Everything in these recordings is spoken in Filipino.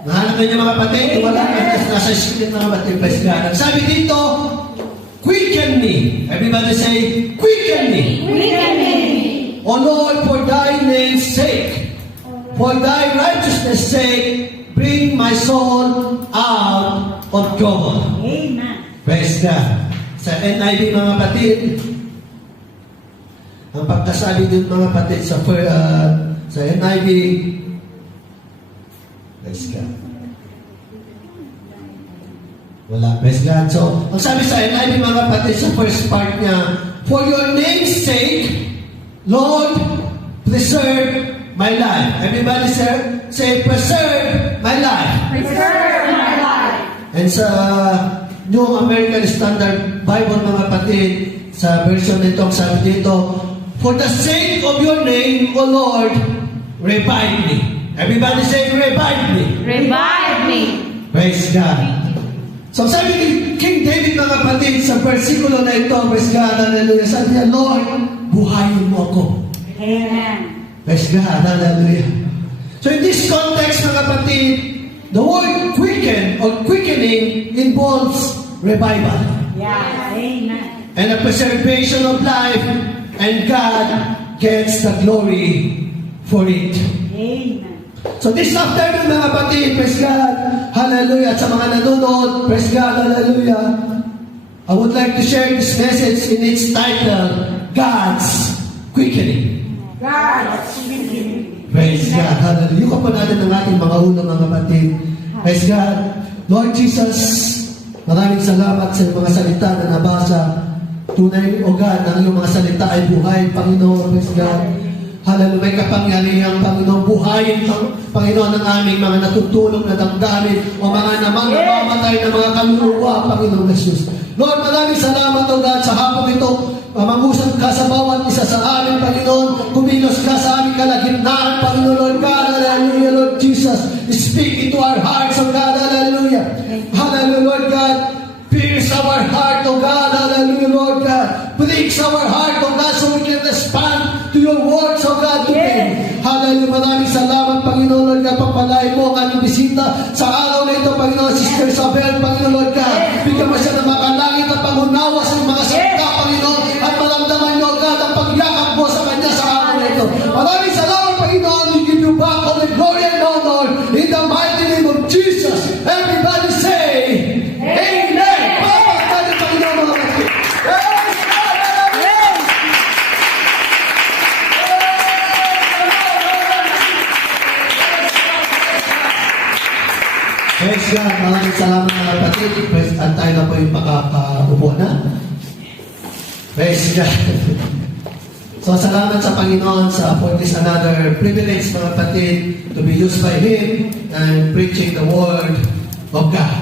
Nahanap na niyo mga kapatid? Wala na. Nasa screen mga kapatid. Praise God. Ang sabi dito, quicken me. Everybody say, quicken me. Quicken me. O Lord, for thy name's sake, for thy righteousness' sake, bring my soul out of trouble. Amen. Praise God. Sa NIV mga kapatid, ang pagkasabi din mga kapatid sa NIV, praise God. Wala, praise God. So, ang sabi sa NIV mga kapatid sa first part niya, for your name's sake, Lord, preserve my life. Everybody say, preserve my life. Preserve my life. And sa New American Standard Bible mga kapatid, sa version nito, ang sabi dito, for the sake of your name, O Lord, revive me. Everybody say, revive me. Revive me. Praise God. So sabi ni King David mga kapatid, sa versikulo na ito, praise God, hallelujah, sabi niya, Lord, buhayin mo ako. Amen. Praise God, hallelujah. So in this context mga kapatid, the word quicken or quickening involves revival Yeah. Amen. and a preservation of life, and God gets the glory for it. Amen. So this afternoon mga kapatid, praise God, hallelujah, at sa mga nanonood, praise God, hallelujah, I would like to share this message in its title, God's Quickening. God's quickening. Praise God, hallelujah. Yuka po natin ang ating mga ulo mga kapatid. Praise God. Lord Jesus, maraming salamat sa mga salita na nabasa. Tunay, O God, ang iyong mga salita ay buhay, Panginoon. Praise God. Hallelujah, may kapangyarihan, Panginoon. Buhayin, Panginoon, ang aming mga natutulog na damdamin o mga namamatay na mga kaluluwa, Panginoon Jesus. Lord, maraming salamat, O God, sa hapon ito. Mangusap ka sa bawat isa sa amin, Panginoon. Kumilos ka sa aming kalagitnaan, Panginoon, Lord God. Hallelujah, Lord Jesus. Speak into our hearts, O God. Hallelujah. Hallelujah, Lord God. Pierce our heart, O God. Hallelujah, Lord God. Pricks our heart, O God, so we can respond to your words, O God, today. Hallelujah. Maraming salamat, Panginoon, Lord God. Pagpalain mo ang aming bisita sa araw na ito, Panginoon. Sister Isabel, Panginoon, Lord God. Bigyan mo siya ng makalangit at pangunawa sa mga salita, Panginoon. At maramdaman niyo, God, ang pagyakap mo sa kanya sa araw na ito. Maraming salamat, Panginoon. We give you back all the glory and honor in the mighty name of Jesus. Everybody say, Amen. Papak tayo, Panginoon, mga kapatid. Praise God. Maraming salamat mga kapatid. Praise God. Tayo na po yung makakaupo na. Praise God. So, salamat sa Panginoon for this another privilege, mga kapatid, to be used by Him and preaching the Word of God.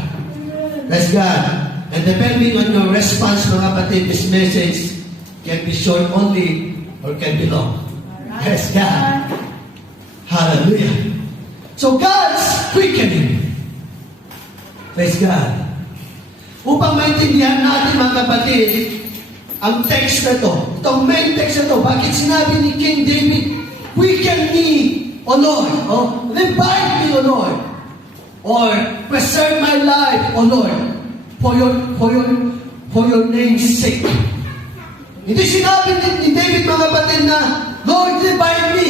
Praise God. And depending on your response, mga kapatid, this message can be short only or can be long. Praise God. Hallelujah. So, God's quickening. Praise God. Upang maintindihan natin, mga kapatid, ang text na to, itong main text na to, bakit sinabi ni King David, quicken me, O Lord, revive me, O Lord, or preserve my life, O Lord, for your name's sake. Hindi sinabi ni David, mga kapatid, na, Lord, revive me,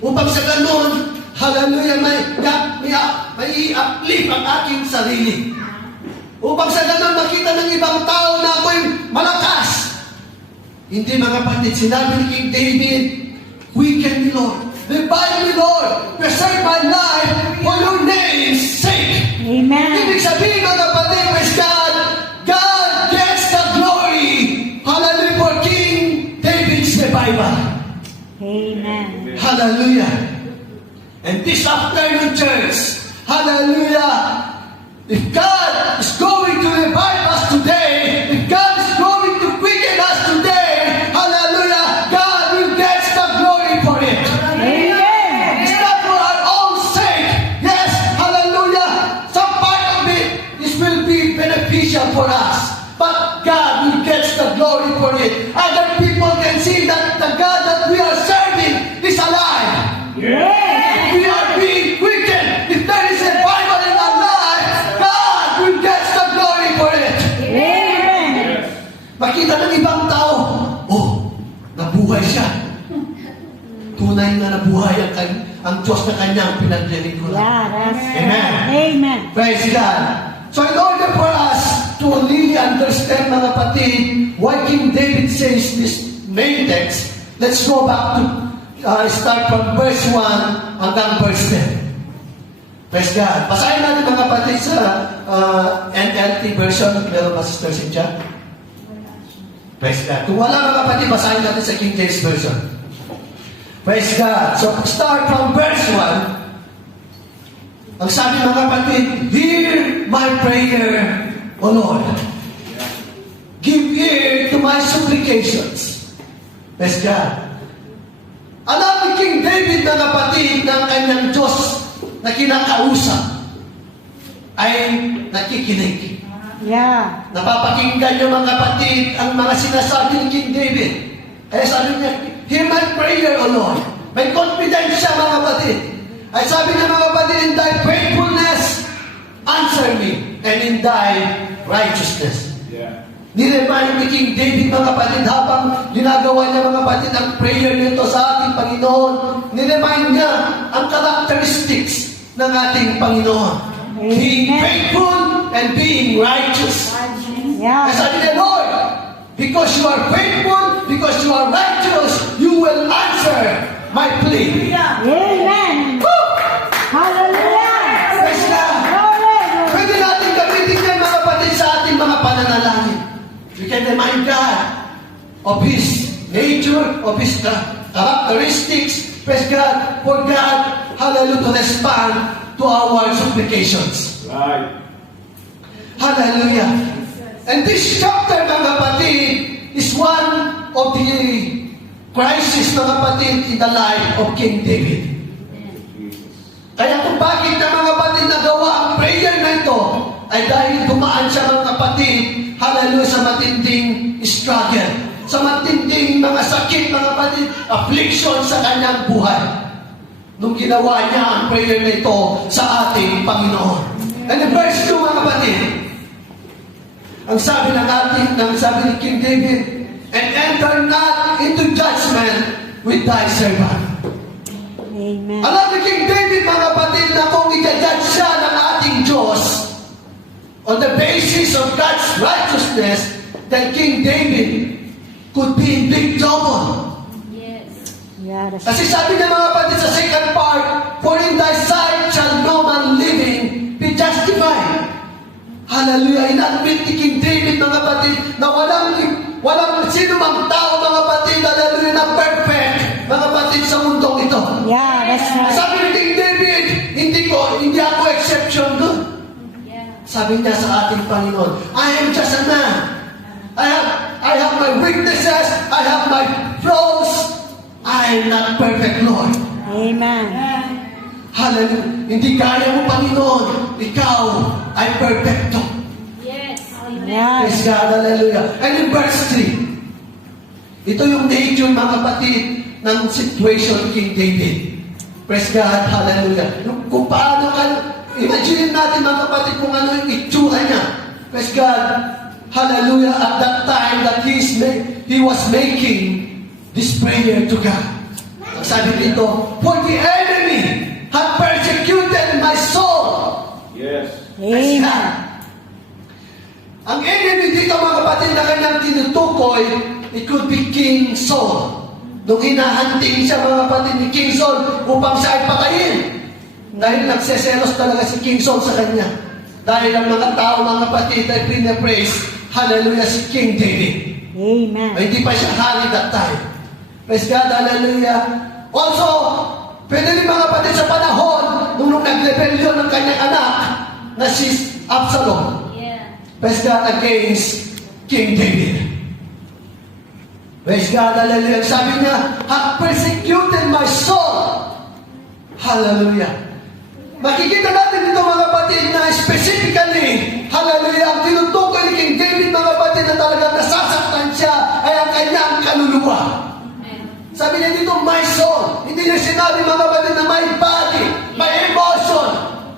upang sa ganun, hallelujah, may i-uplift ang aking sarili. Upang sa ganun, makita ng ibang tao na ako'y malakas. Hindi, mga kapatid, sinabi ni King David, quicken me, Lord. Revive me, Lord. Preserve my life for your name's sake. Amen. Ibig sabihin, mga kapatid, praise God, God gets the glory. Hallelujah for King David's revival. Amen. Hallelujah. And this afternoon, church, hallelujah, if God is going to revive us today, if God is going to quicken us today, hallelujah, God will get the glory for it. Amen. It's not for our own sake. Yes, hallelujah, some part of it, this will be beneficial for us. But God will get the glory for it. Other people can see that the God that we are serving is alive. Yeah. We are being quickened. If there is revival in tunay na nabuhay ang Diyos na kanyang pinaglilingkuran. Amen. Amen. Praise God. So in order for us to really understand, mga kapatid, why King David says this main text, let's go back to start from verse 1 hanggang verse 10. Praise God. Basahin natin, mga kapatid, sa NLT version. Meron ba, Sister Cynthia? Praise God. Kung wala, mga kapatid, basahin natin sa King James Version. Praise God. So, start from verse 1. Ang sabi, mga kapatid, hear my prayer, O Lord. Give ear to my supplications. Praise God. Alam ni King David, mga kapatid, ng kanyang Diyos na kinakausap ay nakikinig. Yeah. Napapakinggan niyo, mga kapatid, ang mga sinasabi ni King David. Kaya sabi niya, hear my prayer, O Lord. May confidence siya, mga kapatid. Ay sabi niya, mga kapatid, in thy faithfulness, answer me, and in thy righteousness. Yeah. Niremind ni King David, mga kapatid, habang ginagawa niya, mga kapatid, ang prayer nito sa ating Panginoon, niremind niya ang characteristics ng ating Panginoon. Being faithful and being righteous. Yeah. Kaya sabi niya, Lord, because you are faithful, because you are righteous, you will answer my plea. Amen. Woo! Hallelujah. Praise God. Glory. Pwede natin gamitin yan, mga kapatid, sa ating mga pananalangin. We can remind God of His nature, of His characteristics. Praise God. For God, hallelujah, to respond to our supplications. Right. Hallelujah. And this chapter, mga kapatid, is one of the crisis, mga kapatid, in the life of King David. Kaya kung bakit na, mga kapatid, nagawa ang prayer na ito, ay dahil dumaan siya, mga kapatid, hallelujah, sa matinding struggle, sa matinding mga sakit, mga kapatid, affliction sa kanyang buhay. Nung ginawa niya ang prayer na ito sa ating Panginoon. And in verse 2, mga kapatid, ang sabi ni King David, and enter not into judgment with thy servant. Amen. Alam ni King David, mga kapatid, na kung i-judge siya ng ating Diyos on the basis of God's righteousness, then King David could be in big trouble. Yeah, that's Kasi sabi niya, mga kapatid, sa second part, for in thy sight shall no man living be justified. Hallelujah. Inadmit ni King David, mga kapatid, na walang sino mang tao, mga kapatid, hallelujah, na perfect, mga kapatid, sa mundong ito. yeah, that's right. Sabi ni King David, hindi ako exception doon. Sabi niya sa ating Panginoon, I am just a man. I have my weaknesses, I have my flaws, I am not perfect, Lord. Amen. Hallelujah. Hindi kaya mo, Panginoon. Ikaw ay perfecto. Yeah. Praise God. Hallelujah. And in verse 3, ito yung nature, mga kapatid, ng situation ni King David. Praise God. Hallelujah. Kung paano imagine natin, mga kapatid, kung ano yung itsura niya. Praise God. Hallelujah. At that time that he was making this prayer to God. Ang sabi dito, for the enemy had persecuted my soul. Yes. Praise Amen. God. Ang enemy dito, mga kapatid, na kanyang tinutukoy, it could be King Saul. Nung hinahanting siya, mga kapatid, ni King Saul upang siya ay patayin. Dahil nagseselos talaga si King Saul sa kanya. Dahil ang mga tao, mga kapatid, ay pinapraise, hallelujah, si King David. Amen. Ay, hindi pa siya hari that time. Praise God, hallelujah. Also, pwede rin, mga kapatid, sa panahon nung nag-rebellion ng kanyang anak na si Absalom. Praise God, against King David. Praise God, hallelujah. Sabi niya, have persecuted my soul. Hallelujah. Makikita natin dito, mga kapatid, na specifically, hallelujah, ang tinutukoy ni King David, mga kapatid, na talagang nasasaktan siya ay ang kanyang kaluluwa. Sabi niya dito, my soul. Hindi niya sinabi, mga kapatid, na my body, my emotion,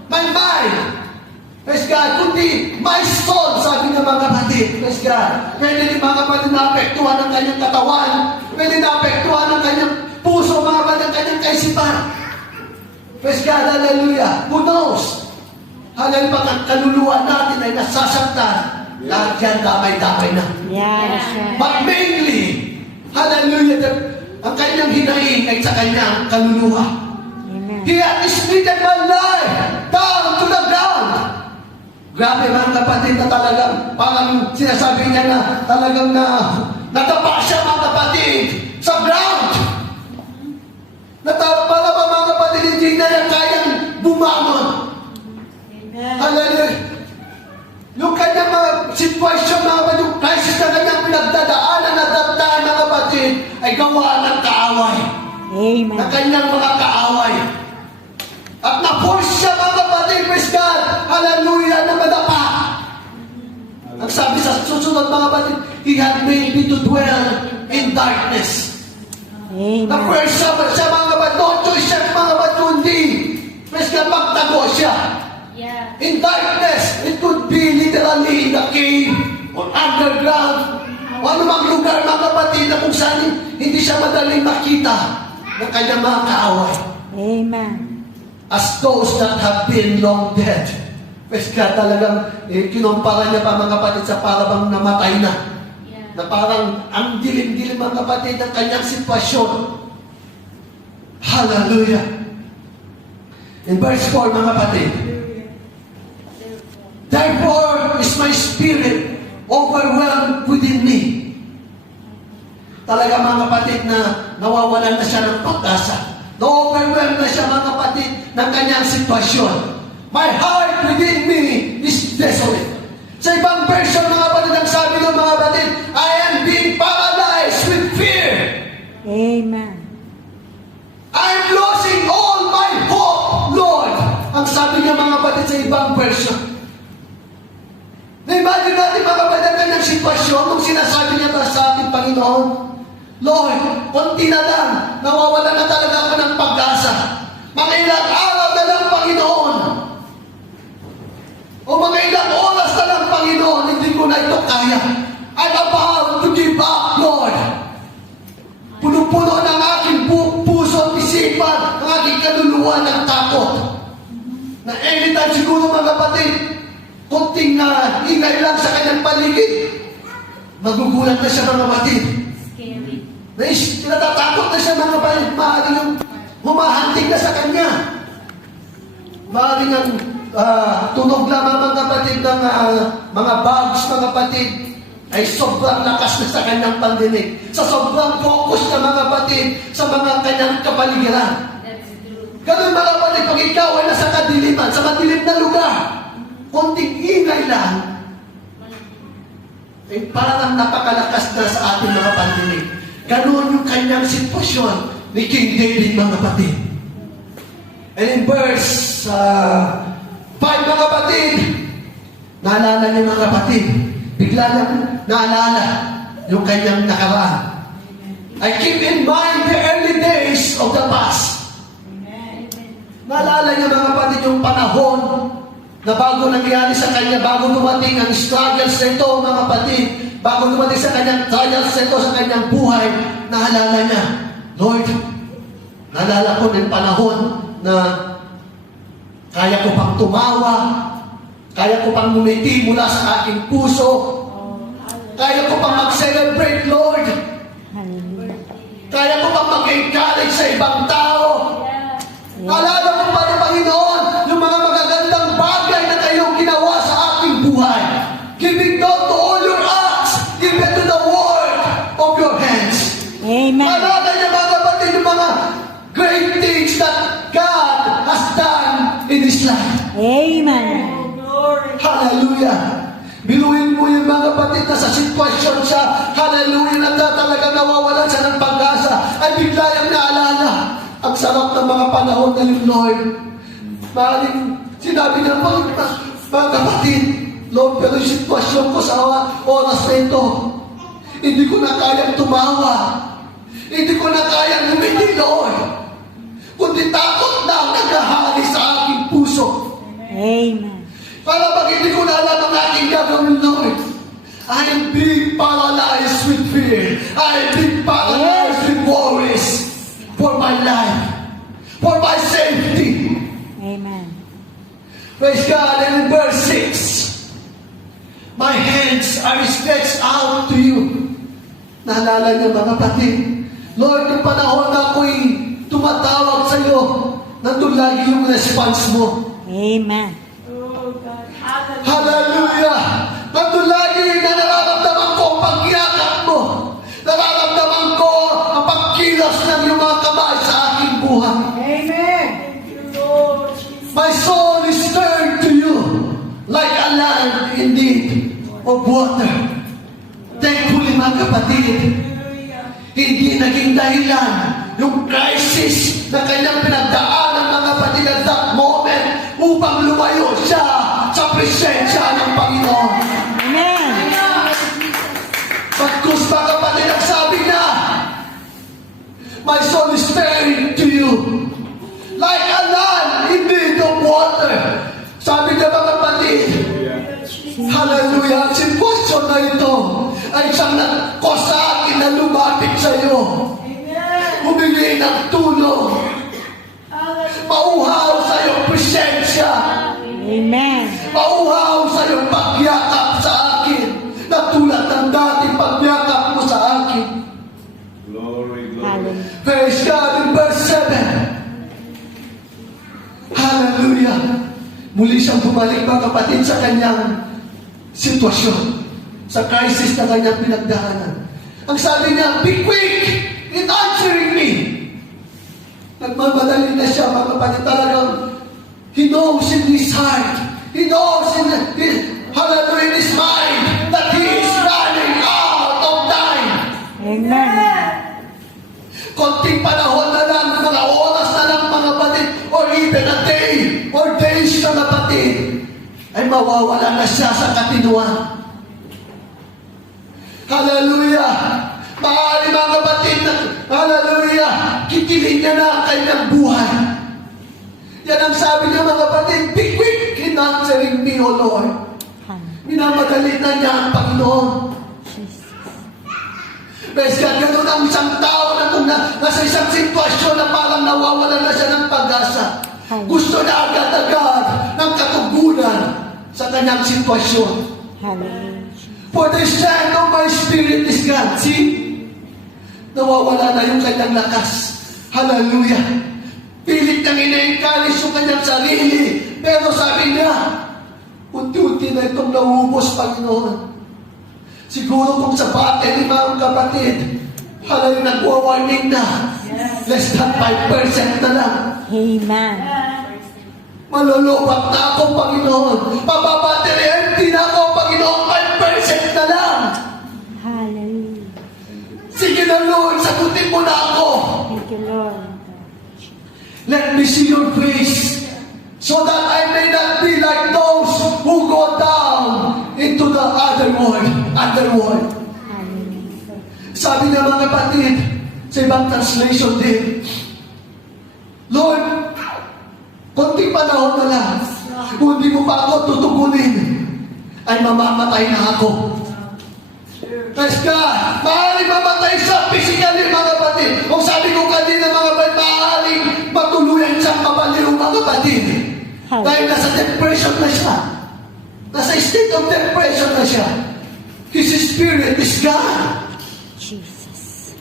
my mind. Praise God, kundi my soul, sabi niya, mga kapatid. Praise God. Pwede din, mga kapatid, naapektuhan ng kanyang katawan. Pwede naapektuhan ng kanyang puso, mga kapatid, ng kaisipan. Praise God, hallelujah. Who knows? Hanggang pag ang kaluluwa natin ay nasasaktan, lahat yan damay-damay na. Yeah, that's right. But mainly, hallelujah, ang kanyang hinaing ay sa kanyang kaluluwa. Amen. He had smitten my life down to the ground. Grabe mga kapatid na talagang parang sinasabi niya na talagang nadapa siya mga kapatid sa ground. Para ba mga kapatid hindi na yan kayang bumangon. Hallelujah. Yung kanyang mga sitwasyon, mga kapatid, yung crisis na kanyang pinagdadaanan at damdamin mga kapatid ay gawa ng kaaway. Amen. Na kanyang mga kaaway. At na-force siya mga kapatid, praise God, hallelujah, na madapa. Ang sabi sa susunod mga kapatid, He had made me to dwell in darkness. Amen. Na-force siya mga kapatid, no choice siya mga kapatid, kundi, praise God, magtago siya. Yeah. In darkness, it could be literally in the cave or underground o anumang lugar mga kapatid na kung saan hindi siya madaling makita ng kanyang mga kaaway. Amen. As those that have been long dead. Pwes ka talagang kinumpara niya pa mga kapatid sa parang namatay na. Yeah. Na parang ang dilim-dilim mga kapatid ng kanyang sitwasyon. Hallelujah. In verse 4 mga kapatid, therefore is my spirit overwhelmed within me. Talaga mga kapatid na nawawalan na siya ng pag-asa. Na-overwhelmed na siya mga kapatid ng kanyang sitwasyon. My heart within me is desolate. Sa ibang version mga kapatid, ang sabi ng mga kapatid, I am being paralyzed with fear. Amen. I'm losing all my hope, Lord. Ang sabi niya mga kapatid sa ibang version. Na-imagine natin mga kapatid ang kanyang sitwasyon nung sinasabi niya sa ating Panginoon, Lord, konti na lang, nawawalan na talaga ako ng pag-asa. Mga ilang araw na lang, Panginoon. O mga ilang oras na lang, Panginoon, hindi ko na ito kaya. I'm about to give up, Lord. Puno-puno ng aking puso at isipan, ng aking kaluluwa ng takot. Na anytime siguro mga kapatid, kunting ingay lang sa kanyang paligid, magugulat na siya mga kapatid. Scary. Tinatatakot na siya mga kapatid, maaaring yung humahanting na sa kanya. Maaaring ang tunog lamang mga kapatid ng mga bugs mga kapatid ay sobrang lakas na sa kanyang pandinig. Sa sobrang focus na mga kapatid sa mga kanyang kapaligiran. That's true. Ganun mga kapatid, pag ikaw ay nasa kadiliman, sa madilim na lugar, konting ingay lang, ay parang napakalakas na sa ating mga pandinig. Ganun yung kanyang sitwasyon ni King David mga kapatid. And in verse 5 mga kapatid, naalala niya mga kapatid, bigla lang naalala yung kanyang nakaraan. I keep in mind the early days of the past. Naalala niya mga kapatid yung panahon na bago nangyari sa kanya, bago dumating ang struggles na ito mga kapatid, bago dumating sa kanyang trials na ito sa kanyang buhay, naalala niya, Lord, naalala ko ng panahon na kaya ko pang tumawa, kaya ko pang ngumiti mula sa aking puso, kaya ko pang mag-celebrate, Lord, Hallelujah. kaya ko pang mag-encourage sa ibang tao. Alala ko pa ng Panginoon yung mga magagandang bagay na kayong ginawa sa aking buhay. Giving God to all your acts, give it to the work of your hands. Amen. Alala niya mga kapatid yung mga great things that God has done in His life. Amen. Hallelujah. Biluin mo yung mga kapatid na sa sitwasyon siya, hallelujah, na talaga nawawalan siya ng pag-asa, ay bigla yung naalala. Ang sarap ng mga panahon na yung Lord. Maaaring sinabi niya, mga kapatid, Lord, pero yung sitwasyon ko sa oras na ito, hindi ko na kayang tumawa. Hindi ko na kayang lumiti, Lord. Kundi takot na ang naghahari sa aking puso. Amen. Para pag hindi ko na alam ang aking gagawin, Lord, I am being paralyzed with fear. I am being paralyzed with worries for my life. Amen. Praise God. And in verse 6, my hands are stretched out to you. Naalala niyo mga kapatid, Lord, yung panahon na ako'y tumatawag sa iyo, nandun lagi yung response mo. Amen. Oh, God. Hallelujah. Hallelujah! Nandun lagi na nararamdaman ko ang pagyakap mo. Nararamdaman ko ang pagkilos ng iyong mga kamay sa aking buhay. Amen. Thank you, Lord Jesus. My soul is turned to you like a land indeed of water. Thankfully mga kapatid, Hallelujah. hindi naging dahilan yung crisis na kanyang pinagdaanan mga kapatid at that moment upang lumayo siya sa presensya ng Panginoon. Amen. Pagkus mga kapatid, ang sabi niya, my soul is turning to you like a land in need of water. Sabi niya mga kapatid, hallelujah, ang sitwasyon na ito ay siyang nagkos sa akin na lumapit sa iyo. Amen. Humingi ng tulong. Hallelujah. Mauhaw sa iyong presensya. Amen. Mauhaw sa iyong pagyakap sa akin. Na tulad ng dating pagyakap mo sa akin. Glory, glory. Hallelujah. Praise God in verse 7. Hallelujah. Muli siyang bumalik mga kapatid sa kanyang sitwasyon. Sa crisis na kanyang pinagdaanan. Ang sabi niya, be quick in answering me. Nagmamadali na siya mga kapatid. Talagang he knows in his heart. He knows in hallelujah, in his mind that he is running out of time. Amen. Konting panahon na lang, mga oras na lang mga kapatid, or even a day, or days na kapatid, ay mawawala na siya sa katinuan. Hallelujah! Maaari mga kapatid na, hallelujah, kitilin niya na ang kanyang buhay. Yan ang sabi niya mga kapatid, be quick in answering me, O Lord. Hallelujah. Minamadali na niya ang Panginoon. Jesus. Praise God, ganun ang isang tao na kung nasa isang sitwasyon na parang nawawalan na siya ng pag-asa. Gusto na agad-agad ng katugunan sa kanyang sitwasyon. Hallelujah. For the strength of my spirit is God. See? Nawawala na yung kanyang lakas. Hallelujah. Pilit niyang ina-encourage yung kanyang sarili. Pero sabi niya, unti-unti na itong naubos, Panginoon. Siguro kung sa battery, mga kapatid, hallelujah, nagwa-warning na. Less than 5% na lang. Amen. Malulupat na ako, Panginoon. Papabattery, empty na ako, Panginoon. 5% na lang. Hallelujah. Sige na, Lord, sagutin mo na ako. Thank you, Lord. Let me see your face so that I may not be like those who go down into the underworld. Hallelujah. Sabi niya mga kapatid, sa ibang translation din, Lord, konting panahon na lang, kung hindi mo pa ako tutugunin, ay mamamatay na ako. Praise God, maaaring mamatay siya physically mga kapatid. Kung sabi ko kanina mga kapatid, maaaring matuluyan siyang mabaliw mga kapatid. Dahil nasa depression na siya. Nasa state of depression na siya. His spirit is gone. Jesus.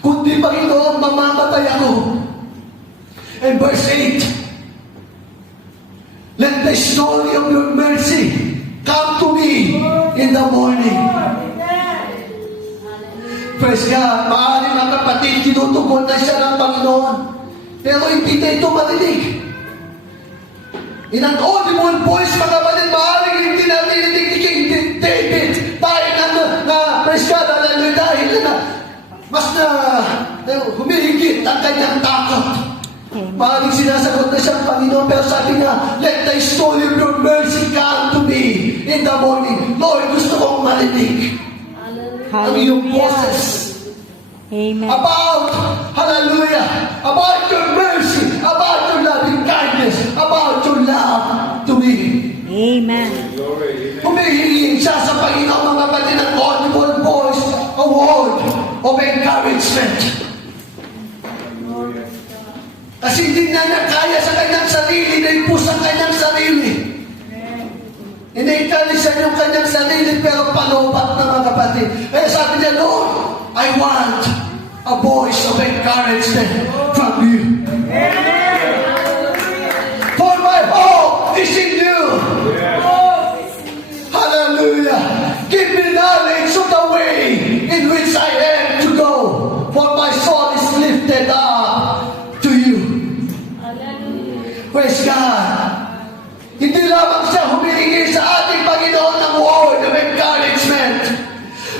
Kundi Panginoon, mamamatay ako. And verse 8, let the story of your mercy come to me in the morning. Praise God. Maaaring mga kapatid, tinutugon na siya ng Panginoon. Pero hindi na ito marinig. In an audible voice, mga kapatid, maaaring hindi na nilinig ni King David. Dahil praise God, dahil na mas na humihigit ang kanyang takot. Maaaring sinasagot na siyang Panginoon, pero sabi niya, let the story of your mercy come to me in the morning. Lord, gusto kong marinig ang iyong boses Amen. about, hallelujah, about your mercy, about your loving kindness, about your love to me. Amen. Glory, amen. Humihingi siya sa Panginoon mga kapatid ng audible voice, a word of encouragement. Kasi hindi na niya kaya sa kanyang sarili, naipus ang kanyang sarili. Ina-encourage siya yung kanyang sarili, pero paloobat na mga kapatid. Kaya sabi niya, Lord, I want a voice of encouragement from you. For my hope is in you. Hallelujah. Give me knowledge of the way in which I am to go. For my soul is lifted up to you. Praise God. Hindi lamang siya humihingi sa ating Panginoon ng word of encouragement.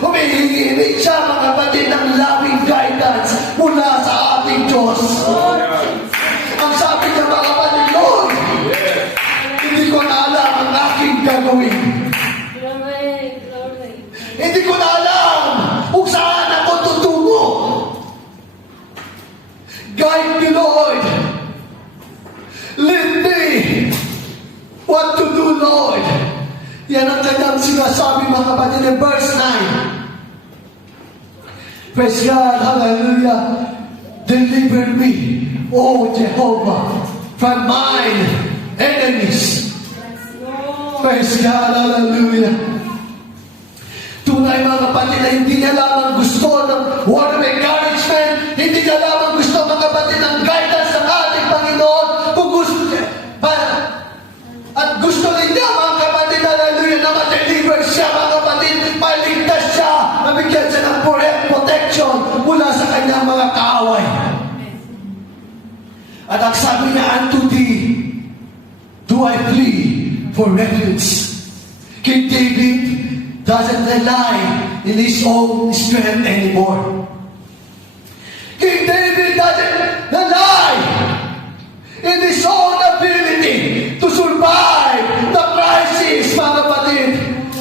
Humihingi rin siya, mga kapatid, ng loving guidance mula sa ating Diyos. Ang sabi niya, mga kapatid, Lord, hindi ko na alam ang aking gagawin. Hindi ko na alam kung saan ako tutungo. Guide me, Lord. Lead me. What to do, Lord? Yan ang kanyang sinasabi, mga kapatid, in verse 9. Praise God, hallelujah. Deliver me, O Jehovah, from mine enemies. Praise God, hallelujah. Tunay, mga kapatid, na hindi niya lamang gusto ng word of encouragement, hindi niya lamang gusto, mga kapatid, ng guidance ng ating Panginoon, kung gusto niya, at gusto rin niya, mga kapatid, hallelujah, na ma-deliver siya, mga kapatid, maligtas siya, nabigyan siya ng protection mula sa kanyang mga kaaway. At ang sabi niya, unto thee do I flee for refuge. King David doesn't rely in his own strength anymore. King David doesn't rely in his own ability to survive the crisis, mga kapatid,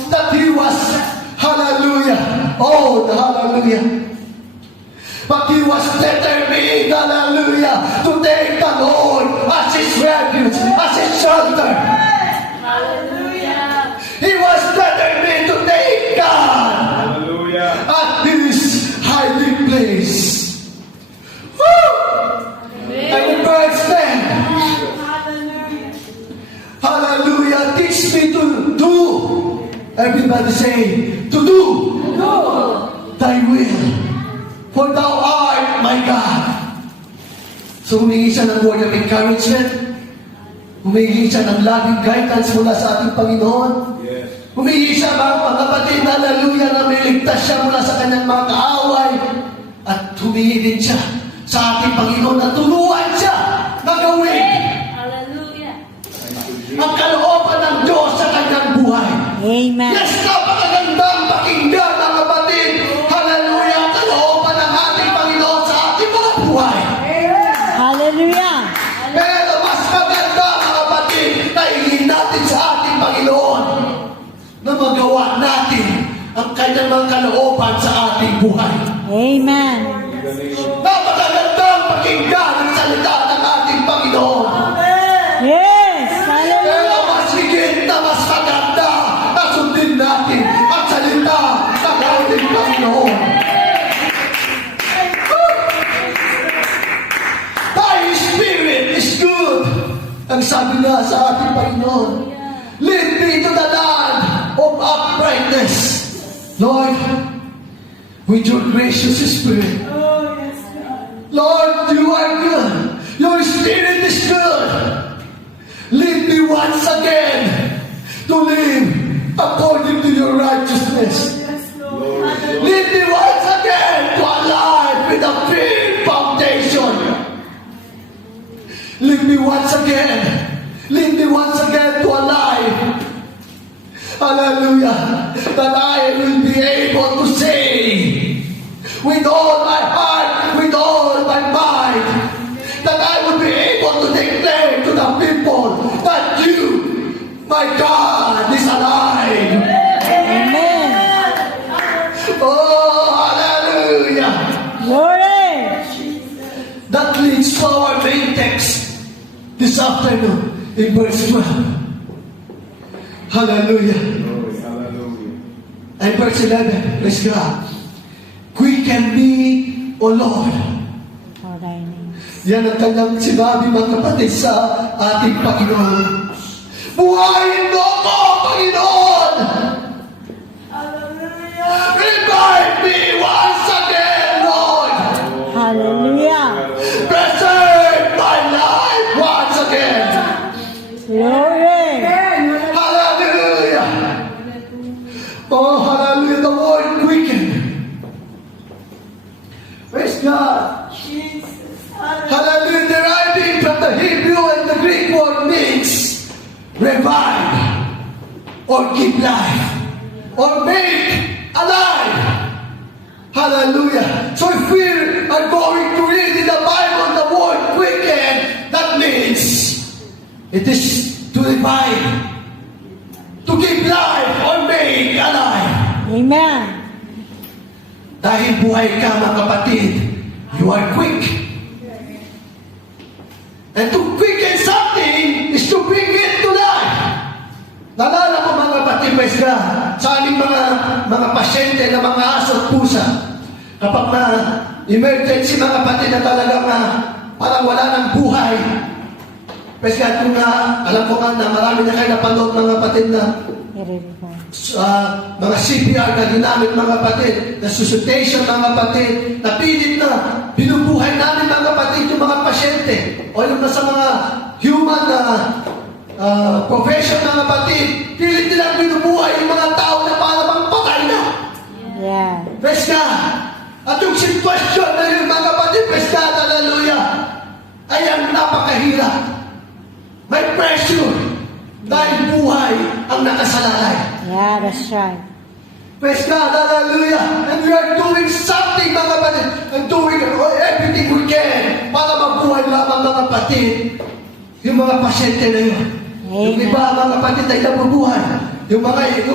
that he was, hallelujah, oh, the hallelujah. But he was determined, hallelujah, to take the Lord as his refuge, as his shelter. Hallelujah. He was determined to take God Hallelujah. at his hiding place. Woo! And in verse 10, Hallelujah. hallelujah, teach me to do. Everybody say, to do thy will. For thou art my God. So humingi siya ng word of encouragement. Humingi siya ng loving guidance mula sa ating Panginoon. Yes. Humingi siya, mga kapatid, hallelujah, na may ligtas siya mula sa kanyang mga kaaway. At humingi din siya sa ating Panginoon na tulungan siya na gawin ang kalooban ng Diyos sa kanyang buhay. Amen. Yes, napakagandang pakinggan, mga kapatid. Hallelujah, ang kalooban ng ating Panginoon sa ating mga buhay. Hallelujah. Pero mas maganda, mga kapatid, na hilin natin sa ating Panginoon na magawa natin ang kanyang mga kalooban sa ating buhay. Amen. Napakagandang pakinggan ang salita ng ating Panginoon. Yes. Pero Hallelujah. mas higit na mas maganda na sundin natin ang salita ng ating Panginoon. Thy Spirit is good. Ang sabi na sa ating Panginoon, lead me to the land of uprightness. Lord, with your gracious Spirit, Oh, yes, God. Lord, you are good. Your Spirit is good. Lead me once again to live according to your righteousness. Yes, Lord. Lead me once again to a life with a firm foundation. Lead me once again. Lead me once again to a life. Hallelujah. That I will be able to say with all my heart, with all my mind, that I will be able to declare to the people that you, my God, is alive. Amen. Oh, hallelujah. Glory. That leads to our main text this afternoon in verse 12. Hallelujah. Glory. Hallelujah. And verse 11, praise God. Quicken me, O Lord. For thy name. Yan ang kanyang sinabi mga kapatid sa ating Panginoon. Buhayin mo ko, Panginoon! Hallelujah. Revive me once again, Lord! Hallelujah. Preserve my life once again! Glory. Hallelujah! Oh, hallelujah, the Lord quicken. Praise God. Jesus. Hallelujah, deriving from the Hebrew and the Greek word means revive, or give life, or make alive. Hallelujah. So if we are going to read in the Bible the word quicken, that means it is to revive, to give life, or make alive. Amen. Dahil buhay ka mga kapatid, you are quick. And to quicken something is to bring it to life. Nalala ko mga kapatid, praise God, sa aming mga pasyente na mga aso at pusa, kapag na emergency mga kapatid na talagang parang wala ng buhay, praise God, kung alam ko nga na marami na kayo napanood mga kapatid na mga CPR na ginamit mga kapatid, na resuscitation mga kapatid, na pilit na binubuhay namin mga kapatid yung mga pasyente o yung nasa mga human profession mga kapatid, pilit nilang binubuhay yung mga tao na para bang patay na. Yeah. Praise God. At yung sitwasyon na yun mga kapatid, praise God, hallelujah, ay ang napakahirap. May pressure dahil buhay ang nakasalalay. Yeah, that's right. Praise God, hallelujah. And we are doing something, mga kapatid, and doing everything we can para mabuhay lamang mga kapatid yung mga pasyente na yun. Yung Amen. iba mga kapatid ay nabubuhay. Yung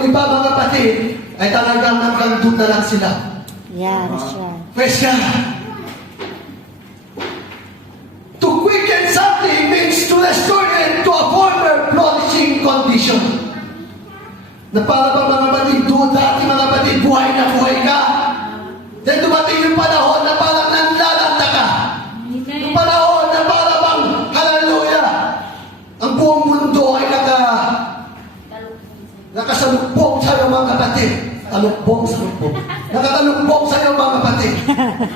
iba mga kapatid ay talagang hanggang doon na lang sila. Yeah, that's right. Praise God. To quicken something means to restore it to a former flourishing condition. Na para ba mga kapatid, doon dati mga kapatid, buhay na buhay ka. Then dumating yung panahon na parang nanlalanta ka. Yung panahon na parang bang, hallelujah, ang buong mundo ay nakasalukpong sa'yo mga kapatid. Salukpong. Nakatalukpong sa'yo mga kapatid.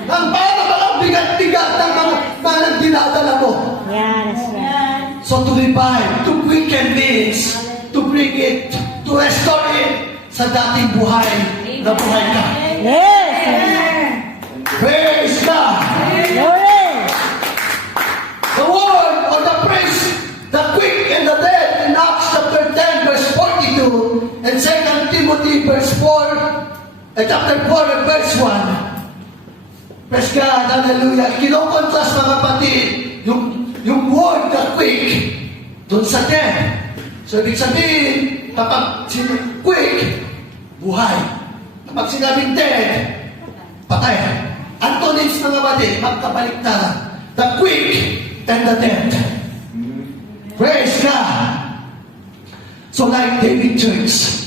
Ang parang ang bigat-bigat ng mga dinadala mo. Yeah, that's right. So to revive, to quicken means to bring it, to restore it sa dating buhay na buhay ka. Yes. Praise God! Glory. The word or the phrase, the quick and the dead in Acts chapter 10 verse 42 and 2 Timothy verse 4 chapter 4 and verse 1. Praise God, hallelujah. Kinokontrast mga kapatid, yung word na quick dun sa dead. So, ibig sabihin, kapag quick, buhay. Kapag sinabing dead, patay. Antonyms mga kapatid, magkabaliktaran. The quick and the dead. Praise God. So like David Church,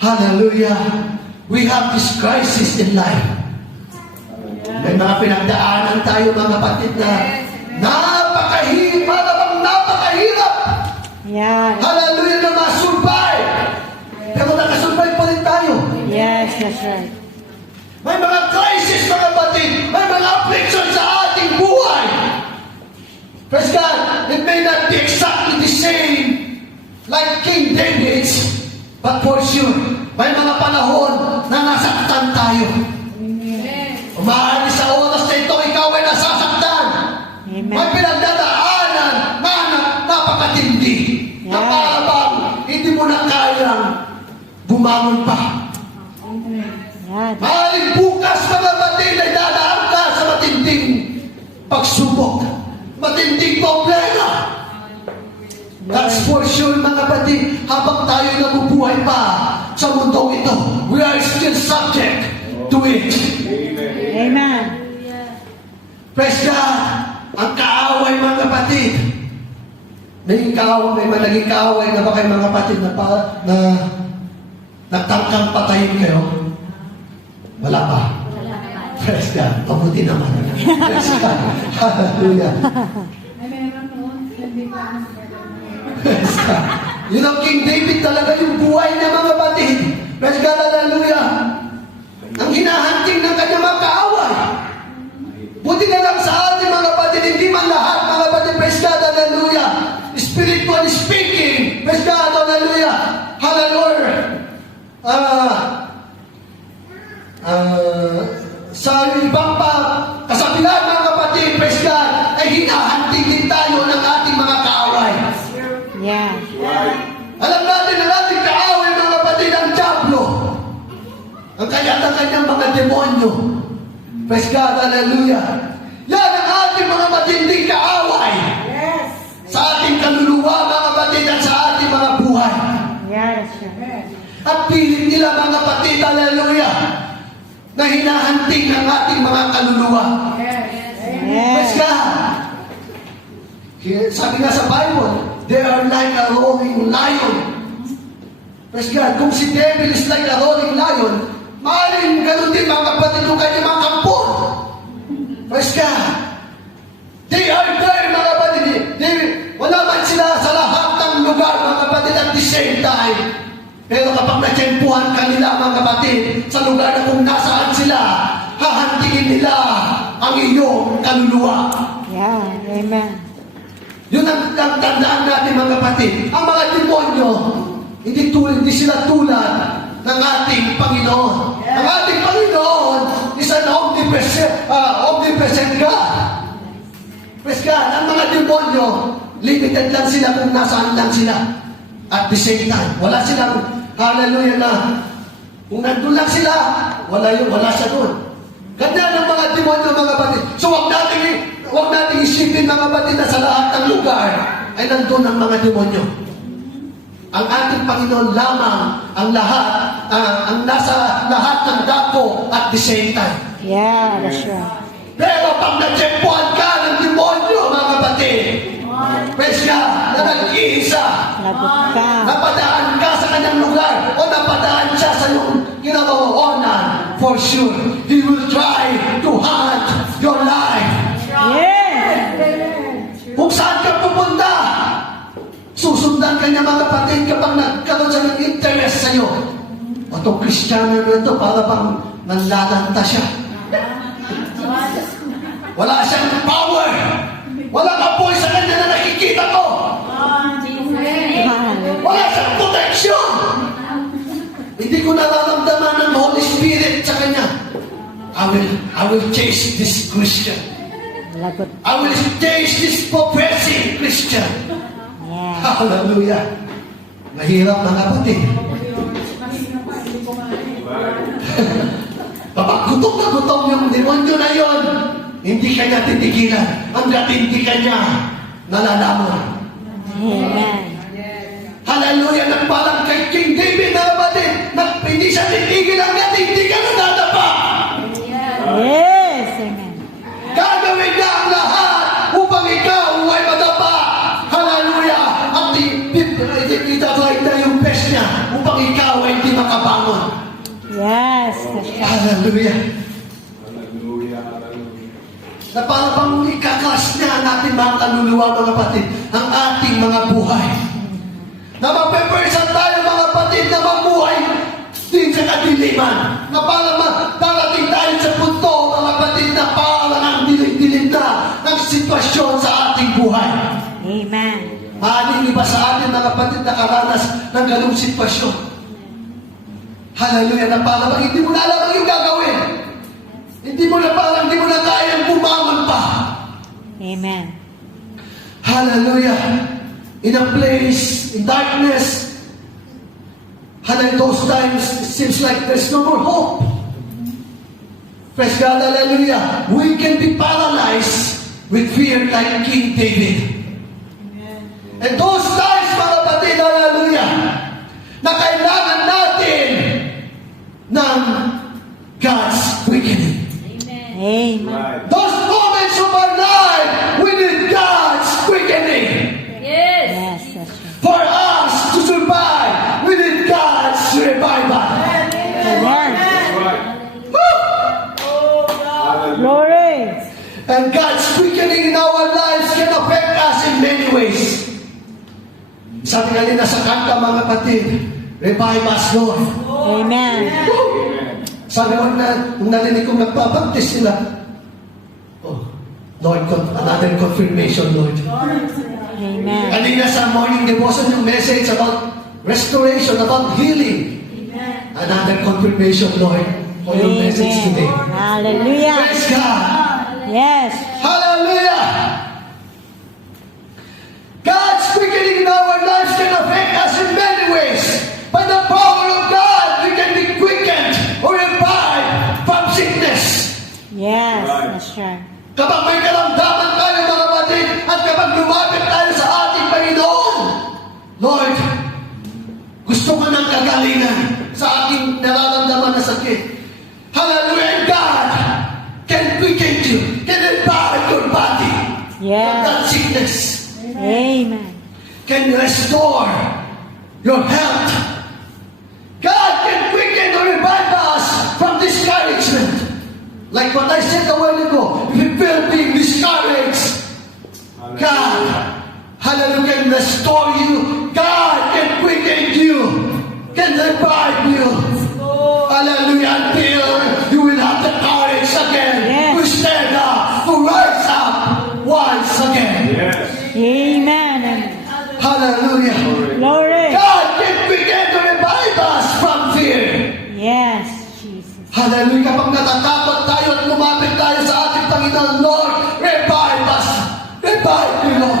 hallelujah, we have this crisis in life. May mga pinagdaanan tayo mga kapatid na napakahirap. Yeah. Hallelujah na ma-survive. Pero nakasurvive pa rin tayo. Yes, that's right. May mga crisis mga kapatid. May mga affliction sa ating buhay. Praise God. It may not be exactly the same like King David's, but for sure, may mga panahon na nasaktan tayo. Umahali sa oras na ito, ikaw ay nasasaktan. Amen. May pinagdadaanan na napakatindi. Na parang hindi mo na kayang bumangon pa. Yeah. Maaaring bukas mga kapatid ay dadaan ka sa matinding pagsubok. Matinding problema. That's for sure mga kapatid. Habang tayo nabubuhay pa sa mundong ito, we are still subject to it. Amen. Praise God. Ang kaaway mga kapatid. May naging kaaway na ba kayo mga kapatid na nagtangkang patayin kayo? Wala pa. Praise God. Mabuti naman. Praise God. Hallelujah. Ay, meron noon. Hindi pa ako Praise God. Yun ang King David talaga yung buhay niya, mga kapatid. Praise God. Hallelujah. Ang hinahanting ng kanyang mga kaaway. Buti na lang sa atin, mga kapatid, hindi man lahat, mga kapatid. Praise God. Hallelujah. Spiritually speaking. Praise God. Hallelujah. Hallelujah. Sa ibang pa kasabihan, mga kapatid, praise God, ay hinahanting din tayo ng ating mga kaaway. Yeah. Alam natin na ating kaaway, mga kapatid, ang Diablo. Ang kanyang mga demonyo. Praise God, hallelujah. Yan ang ating mga matinding kaaway. Yes. Sa ating kaluluwa, mga kapatid, at sa ating mga buhay. Yeah, that's right. At pilit nila, mga kapatid, hallelujah, na hinahanting ng ating mga kaluluwa. Praise Yes. God. Sabi nga sa Bible, they are like a roaring lion. Praise God. Kung si devil is like a roaring lion, maaaring ganun din, mga kapatid, yung kanyang mga kampo. Praise God. They are there, mga kapatid. Wala man sila sa lahat ng lugar, mga kapatid, at the same time. Pero kapag natsempuhan ka nila, mga kapatid, sa lugar na kung nasaan sila, hahantingin nila ang iyong kaluluwa. Yeah. Amen. Yun ang tandaan natin, mga kapatid. Ang mga demonyo, hindi sila tulad ng ating Panginoon. Ang ating Panginoon is an omnipresent God. Praise God. Ang mga demonyo, limited lang sila kung nasaan lang sila. At the same time, wala silang, hallelujah, na kung nandun lang sila, wala siya doon. Ganda ng mga demonyo, mga kapatid. So huwag natin isipin, mga kapatid, na sa lahat ng lugar ay nandun ang mga demonyo. Ang ating Panginoon lamang ang nasa lahat ng dako at the same time. Yeah, that's right. Pero pag natsempuhan ka ng demonyo, mga kapatid, praise God, na nag-iisa, Lagot ka. napadaan ka sa kanyang lugar o napadaan siya sa iyong kinaroroonan, for sure, He will try to hunt your life. Yes. Kung saan ka pupunta, susundan ka niya, mga kapatid, kapag nagkaroon siya ng interest sa iyo. O itong Kristiyano na ito, para bang nanlalanta siya. Wala siyang power. Walang apoy sa kanya na nakikita ko. Wala siyang protection. Hindi ko nararamdaman ng Holy Spirit sa kanya. I will chase this Christian. Lagot. I will chase this professing Christian. Yeah. Hallelujah. Mahirap, mga kapatid. Kapag gutom na gutom yung demonyo na yon, hindi kanya titigilan hanggat hindi kanya nalalaman. Amen. Hallelujah. Nang parang kay King David, na kapatid, hindi siya titigil hanggat hindi ka nadadapa. Yes. Amen. Gagawin niya ang lahat upang ikaw ay madapa. Hallelujah. At itatry na yung best niya upang ikaw ay hindi makabangon. Yes. That's right. Hallelujah. Hallelujah. Na para bang ikakas niya ang ating mga kaluluwa, mga kapatid, ang ating mga buhay. Na mapepersan tayo, mga kapatid, na mabuhay din sa kadiliman. Na para darating tayo sa punto, mga kapatid, na parang ang dilim-dilim na ng sitwasyon sa ating buhay. Amen. Maaaring iba sa atin, mga kapatid, nakaranas ng ganung sitwasyon. Hallelujah, na parang hindi mo na alam ang iyong gagawin. Hindi mo na kayang bumangon pa. Amen. Hallelujah. In a place, in darkness, hallelujah, those times, it seems like there's no more hope. Praise God, hallelujah. We can be paralyzed with fear like King David. And those times, mga kapatid, hallelujah, na kailangan natin ng God's quickening. Amen. Right. Those moments of our life, we need God's quickening. Yes. That's right. For us to survive, we need God's revival. Amen. Right. Woo! Sabi kanina sa kanta, mga kapatid, revive us, Lord. Amen. Sabi ko na, nung narinig kong nagpapagtis sila, oh, Lord, another confirmation, Lord. Amen. Kanina sa morning devotion, yung message about restoration, about healing. Another confirmation, Lord, for your message today. Hallelujah. Praise God. Yes. Hallelujah. God's quickening in our lives can affect us in many ways. By the power of God, we can be quickened or revived from sickness. Yes. That's right. Kapag may karamdaman tayo, mga kapatid, at kapag lumapit tayo sa ating Panginoon, Lord, gusto ko ng kagalingan sa ating nararamdaman na sakit. Hallelujah. And God can quicken you, can revive your body from Yes. that sickness, Amen. can restore your health. God can quicken or revive us from discouragement. Like what I said a while ago, if you feel being discouraged, God, hallelujah, can restore you. God can quicken you, can revive you. Hallelujah, until you will have the courage again Yes. to stand up, to rise up once again. Yes. Amen. Hallelujah. Glory. God can quicken to revive us from fear. Yes, Jesus. Hallelujah. Kapag natatakot tayo at lumapit tayo sa ating Panginoon, Lord, revive us. Revive me, Lord.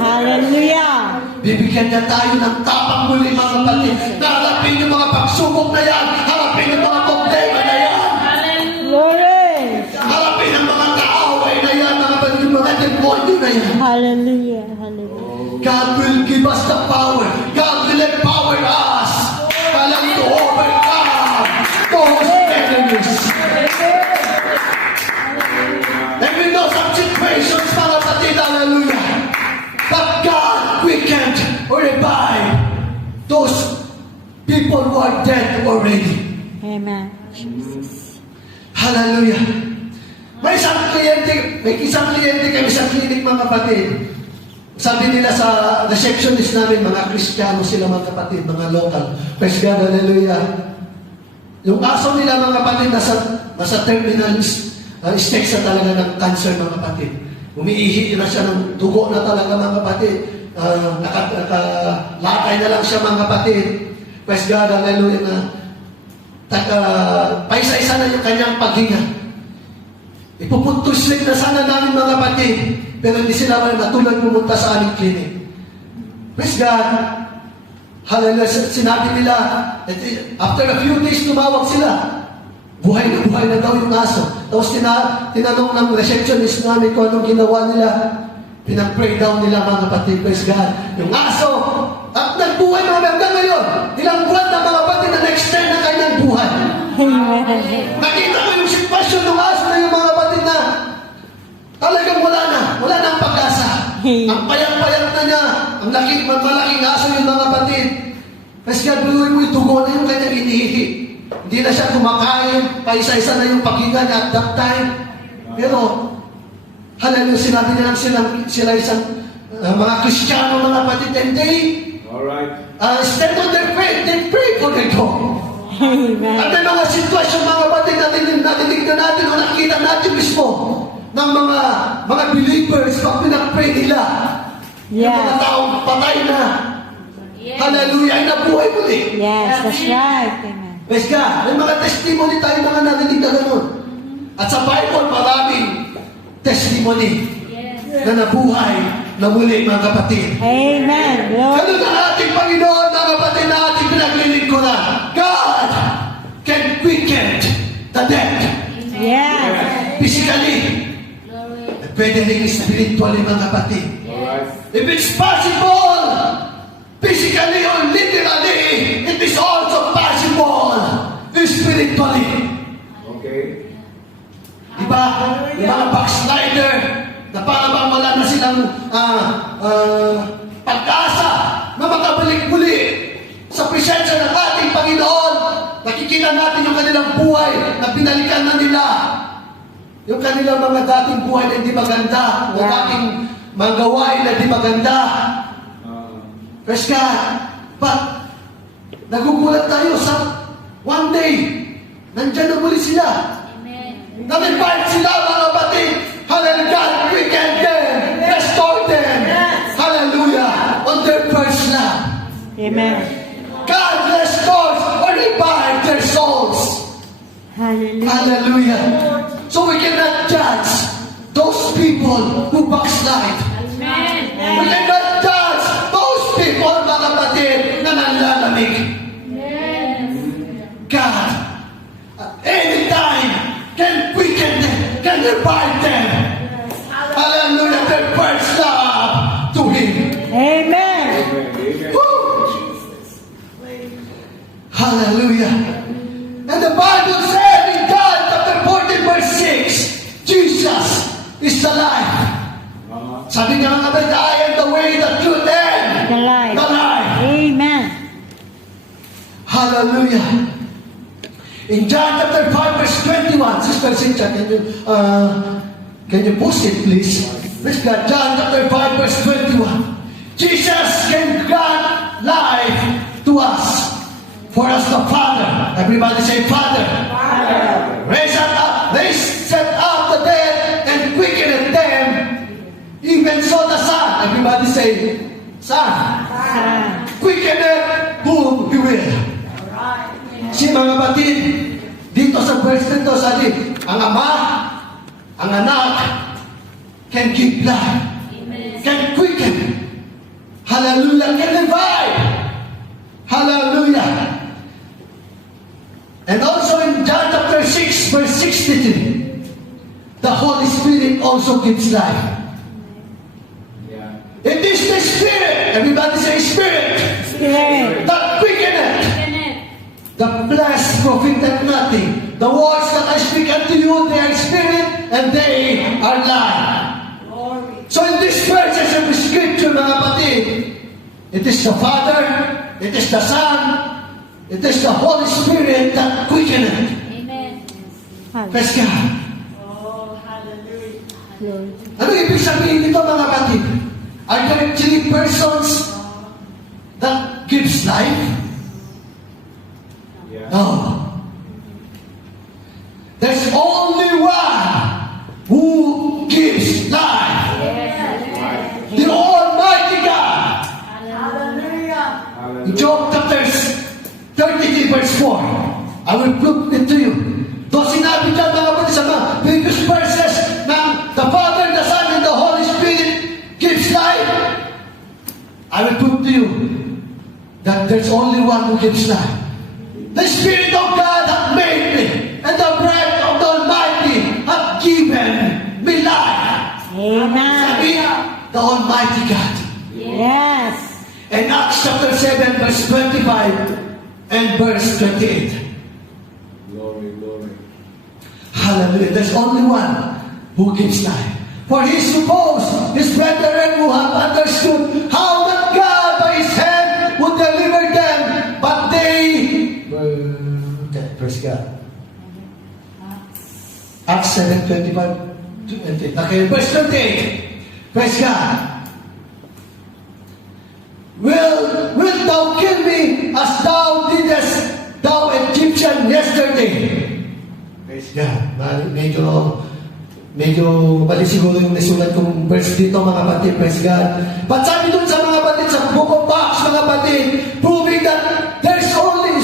Hallelujah. Bibigyan niya tayo ng tapang muli, mga kapatid, na harapin yung mga pagsubok na yan, harapin yung mga problema na yan, Glory. harapin ang mga kaaway na yan, mga kapatid, yung mga demonyo na yan. Hallelujah. Hallelujah. God will give us the power. God will empower us. To overcome those enemies. And we know some situations, mga kapatid, hallelujah, that God quickened or revived those people who are dead already. Amen. Hallelujah. May isang kliyente kami sa clinic, mga kapatid. Sabi nila sa receptionist namin, mga Kristiyano sila, mga kapatid, mga local. Praise God, hallelujah. Yung aso nila, mga kapatid, nasa terminal stage na talaga ng cancer, mga kapatid. Umiihi na siya ng dugo na talaga, mga kapatid. Nakalatay na lang siya, mga kapatid. Praise God, hallelujah, na paisa-isa na yung kanyang paghinga. Ipupuntuslik na sana namin, mga kapatid, pero hindi sila matulad pumunta sa aming clinic. Praise God. Hallelujah. Sinabi nila, after a few days, tumawag sila. Buhay na daw yung aso. Tapos tinanong ng receptionist namin kung anong ginawa nila. Pinag-pray daw nila, mga kapatid. Praise God. Yung aso, at nagbuhay mga hanggang ngayon. Ilang buwan na, mga kapatid, na na-extend na kanyang buhay. Amen. Nakita ko yung sitwasyon ng aso na yung mga kapatid na talagang wala na ang pag-asa. Ang payang-payang na niya, ang malaking aso yung mga kapatid. Kasi gagawin mo yung dugo na yung kanyang inihihi. Hindi na siya kumakain, paisa-isa na yung paghinga niya at that time. Pero, hallelujah, sinabi niya sila isang mga Kristiyano, mga kapatid, and they Alright. stand on their faith, they pray for their dog. Amen. At may mga sitwasyon, mga kapatid, natinig na natin o nakita natin mismo ng mga believers pag pinag-pray nila. Yung mga Yes. taong patay na. Hallelujah, ay nabuhay muli. Yes, that's right. Amen. Praise God. May mga testimony tayo mga narinig na gano'n. At sa Bible, maraming testimony na nabuhay na muli, mga kapatid. Amen. Glory. Ganun ang ating Panginoon, mga kapatid, na ating pinaglilingkuran. God can quicken the dead. Yes. Physically. Pwede rin spiritually, mga kapatid. Alright. If it's possible, physically or literally, it is also possible spiritually. Okay. Diba? Yung mga backslider, na parang wala na silang pag-asa na makabalik muli sa presensya ng ating Panginoon. Nakikita natin yung kanilang buhay na binalikan na nila. Yung kanilang mga dating buhay na hindi maganda, mga dating mga gawain na hindi maganda. Praise God. But, nagugulat tayo sa one day, nandyan na muli sila. Nag-invite sila, mga kapatid. Hallelujah. God quicken them. Restore them. Hallelujah. On their first love. Amen. God restores or revives their souls. Hallelujah. Hallelujah. So we cannot judge those people who backslide. We cannot judge those people, mga kapatid, na nanlalamig. God, at any time, can quicken them, can revive them. Hallelujah. Their first love to Him. Amen. Woo! Hallelujah. And the Bible said in John chapter 14 verse 6, Jesus is the life. Sabi niya mga kapatid, I am the way, the truth, and The life. the life. Amen. Hallelujah. In John chapter 5 verse 21, Sister Cynthia, can you post it please? Praise God. John chapter 5 verse 21. Jesus can grant life to us. For us the Father. Everybody say Father. Raise set up the dead and quickened them. Even so the Son. Everybody say Son. Son. Quickened whom He will. Si mga kapatid, dito sa verse nito, sabi, ang Ama, ang Anak, can give life. Can quicken. Hallelujah. Can revive. Hallelujah. And also in John chapter 6, verse 63, the Holy Spirit also gives life. It is the Spirit, everybody say Spirit, Spirit. that quickeneth. The flesh profiteth nothing. The words that I speak unto you, they are spirit and they are life. So in these verses of the scripture, mga kapatid, it is the Father, it is the Son, it is the Holy Spirit that quickeneth. Praise God. Lord. Ano ibig sabihin nito, mga kapatid? Are there three persons that gives life? No. There's only one who gives life. The Almighty God. In Job chapter 33 verse 4, I will prove it to you. Though sinabi dyan mga kapatid sa mga previous verses na the Father, the Son, and the Holy Spirit gives life, I will prove to you that there's only one who gives life. The Spirit of God hath made me, and the breath of the Almighty hath given me life. Amen. Sabi, the Almighty God. Yes. In Acts chapter 7, verse 25 and verse 28. Glory, glory. Hallelujah. There's only one who gives life. For he supposed his brethren who have understood how that God by his hand would deliver them, but they... Okay, praise God. Acts 7:25 to 28. Okay, verse 28. Praise God. Wilt thou kill me as thou didst, thou Egyptian, yesterday? Praise God. Medyo mali siguro yung nasulat kong verse dito, mga kapatid. Praise God. But sabi dun sa mga kapatid, sa book of Acts, mga kapatid, proving that there's only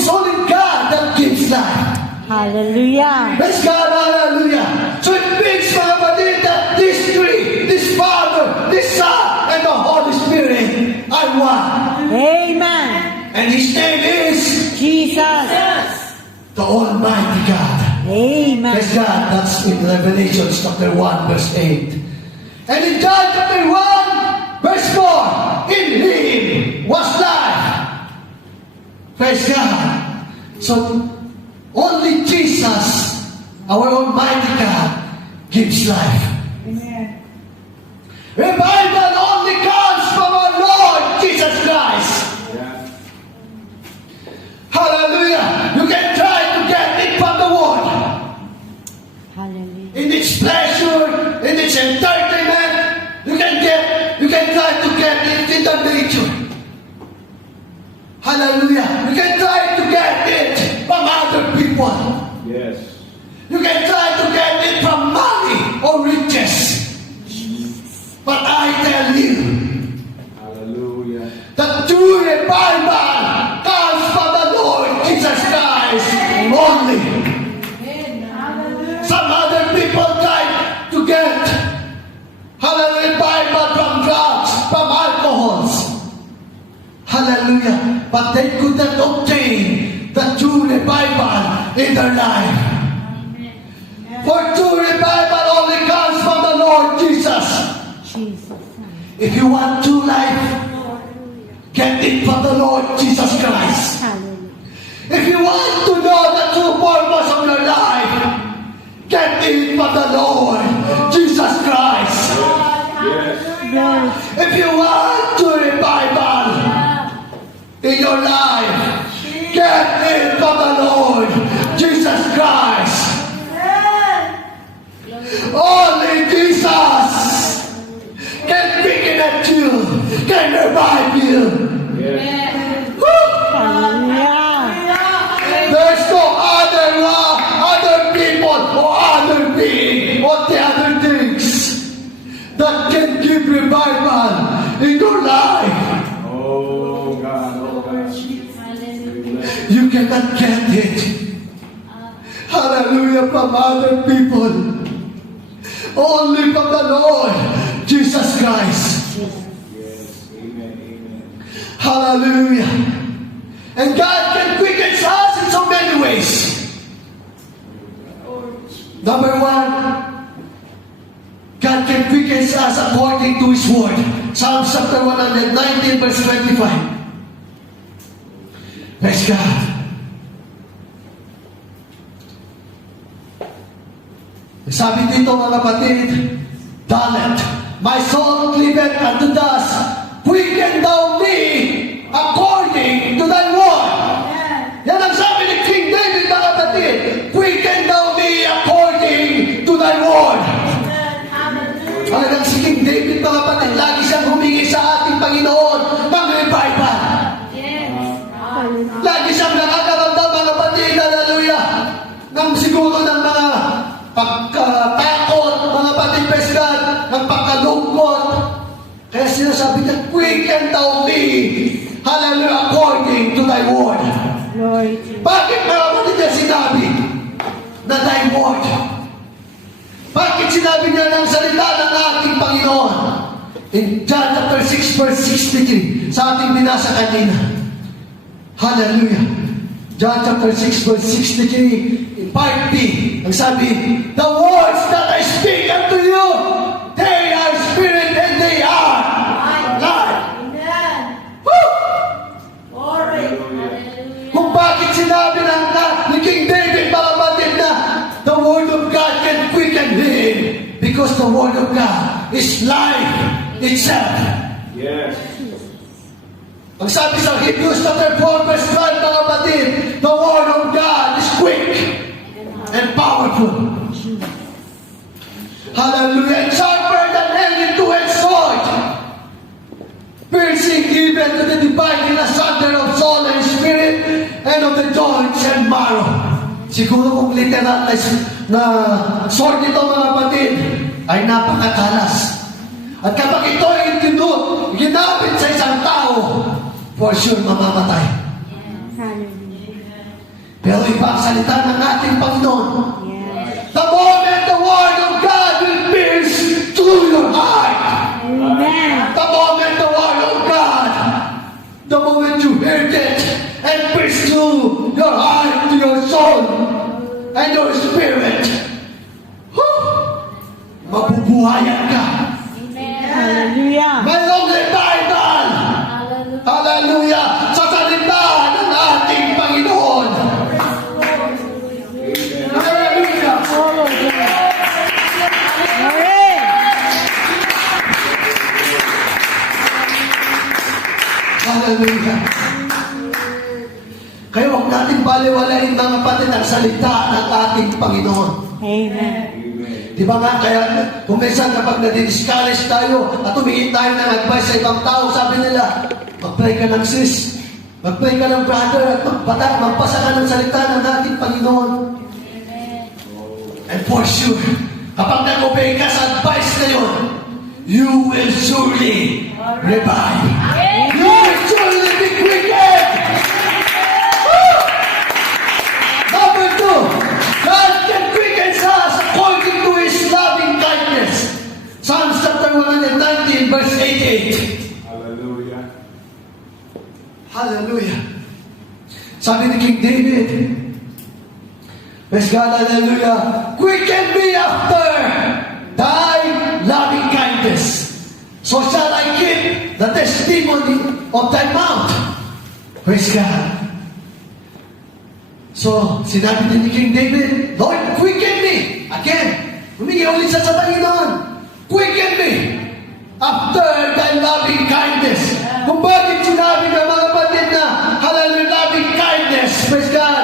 God that gives life. Hallelujah. Praise God, hallelujah. So it means, mga kapatid, that these three, this Father, this Son, and the Holy Spirit are one. Amen. And His name is Jesus. the Almighty God. Amen. Praise God, that's in Revelation chapter 1, verse 8. And in John chapter 1, verse 4, in Him was life. Praise God. So, only Jesus, our Almighty God, gives life. Amen. Revival only comes from our Lord Jesus Christ. Yeah. Hallelujah. You can try to get it from the world. Hallelujah. In its pleasure, in its entertainment, you can try to get it in the nature. Hallelujah. You can try to get it from other people. Yes. You can try to get it from money or riches. But I tell you, Hallelujah. the true revival comes from the Lord Jesus Christ only. Some other people try to get revival from drugs, from alcohols. Hallelujah. But they could not obtain the true revival in their life. For true revival only comes from the Lord Jesus. Jesus. If you want true life, get it from the Lord Jesus Christ. Hallelujah. If you want to know the true purpose of your life, get it from the Lord Jesus Christ. Yes. Glory. If you want true revival in your life, get it from the Lord Jesus Christ. Only Jesus can quicken at you, can revive you. Yes. Woo! Hallelujah. There's no other people or other being or the other things that can give revival in your life. Oh God. Oh God. You cannot get it. Hallelujah, from other people. Only from the Lord Jesus Christ. Yes. Amen. Amen. Hallelujah. And God can quicken us in so many ways. Number one, God can quicken us according to His word. Psalms chapter 119 verse 25. Praise God. Sabi dito mga kapatid, Dalet, my soul cleaveth unto dust, quicken thou me according to thy word. Yan ang sabi ni King David mga kapatid, quicken thou me according to thy word. Talagang si King David mga kapatid, lagi siyang humingi sa ating Panginoon ng revival. Lagi siyang nakakaramdam mga kapatid, hallelujah, ng siguro ng mga pagkatakot, mga kapatid, praise God, ng pagkalungkot. Kaya sinasabi niya, quicken thou me, hallelujah, according to thy word. Glory to you. Bakit mga kapatid niya sinabi na thy word? Bakit sinabi niya ng salita ng ating Panginoon? In John chapter 6 verse 63, sa ating binasa kanina. Hallelujah. John chapter 6 verse 63, in part B, ang sabi, the words that I speak unto you, they are spirit and they are life. Woo! Kung bakit sinabi ni King David, mga kapatid, na the word of God can quicken him, because the word of God is life itself. Yes. Ang sabi sa Hebrews chapter 4 verse 12, mga kapatid, the word of God is quick and powerful. Hallelujah. And sharper than any two-edged sword, piercing even to the dividing asunder of soul and spirit, and of the joints and marrow. Siguro kung literal na sword ito, mga kapatid, ay napakatalas. At kapag ito ay ginamit sa isang tao, for sure mamamatay. Hallelujah. Pero iba ang salita ng ating Panginoon. Yes. The moment the word of God will pierce through your heart, Amen. the moment the word of God, the moment you heard it and pierce through your heart, to your soul, and your spirit, mabubuhayan ka. Hallelujah. Mayroong revival. Hallelujah. Sa salita ng ating Panginoon. Hallelujah. Glory. Hallelujah. Kaya huwag natin baliwalain, mga kapatid, ang salita ng ating Panginoon. Amen. Di ba nga, kaya kung minsan kapag nadidiscourage tayo at tumingin tayo ng advice sa ibang tao, sabi nila, mag-pray ka ng sis. Mag-pray ka ng brother at magpasa ka ng salita ng ating Panginoon. And for sure, kapag nag-obey ka sa advice na yun, you will surely revive. You will surely be quickened. Woo! Number 2, God can quicken us according to His loving kindness. Psalms chapter 119, verse 88. Hallelujah. Hallelujah. Sabi ni King David, praise God, hallelujah, quicken me after thy loving kindness. So shall I keep the testimony of thy mouth. Praise God. So, sinabi din ni King David, Lord, quicken me. Again, humingi ulit siya sa Panginoon. Quicken me after thy loving kindness. Kung bakit sinabi ng mga kapatid na hallelujah, loving kindness, praise God.